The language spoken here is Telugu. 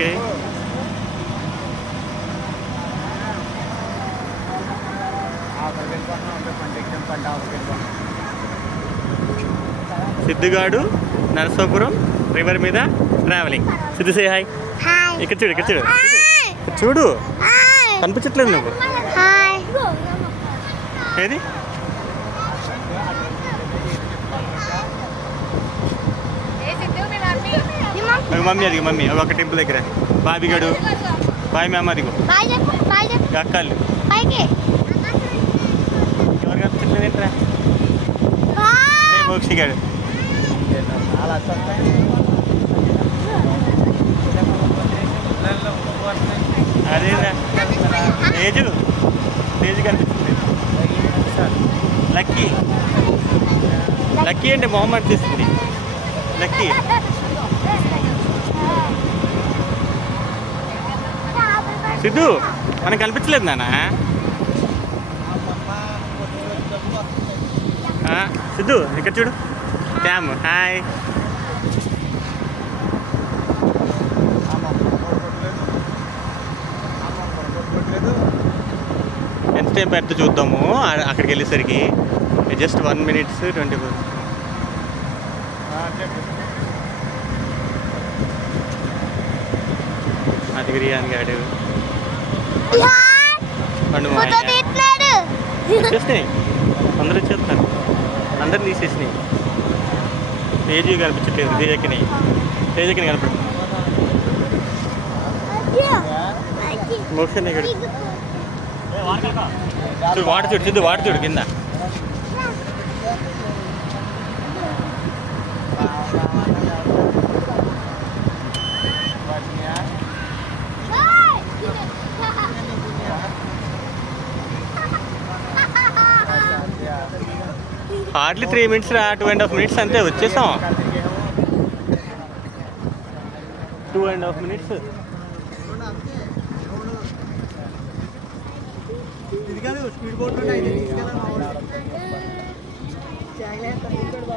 ये సిద్ధుగాడు నరసాపురం రివర్ మీద ట్రావెలింగ్. Siddhu say hi. ఇక్కడ చూడు, ఇక్కడ చూడు, చూడు కనిపించట్లేదు నువ్వు. ఏది మమ్మీ, అది మమ్మీ ఒక టెంపుల్ దగ్గర. బాబిగాడు బాయ్ మ్యామ్, అదిగో అక్కలు. ఎవరు కనిపించట్లేదేంట్రా? మోక్షిగాడు. అదేరా తేజు, తేజు కనిపిస్తుంది. లక్కీ, లక్కీ అంటే మొహమ్మద్ తీస్తుంది. లక్కీ సిద్ధు మనకు కనిపించలేదు నాన్న. సిద్ధు ఇక్కడ చూడు, ట్యామ్. హాయ్. ఎంత టైం పెడితే చూద్దాము అక్కడికి వెళ్ళేసరికి. Just 1 minute 24. అది బిర్యానీ గాడు పండు వచ్చేసినాయి. అందరూ వచ్చేస్తున్నారు, అందరు తీసేసినాయి. తేజీ కనిపించట్లేదు. తేజకి కనపడు. మోషన్ ఇక్కడ చూడు, వాటర్ చూడు సిద్ధు, వాటర్ చూడు కింద. హార్డ్లీ 3 minutes రా, 2.5 minutes అంతే, వచ్చేసాం. 2.5 minutes. Speed boat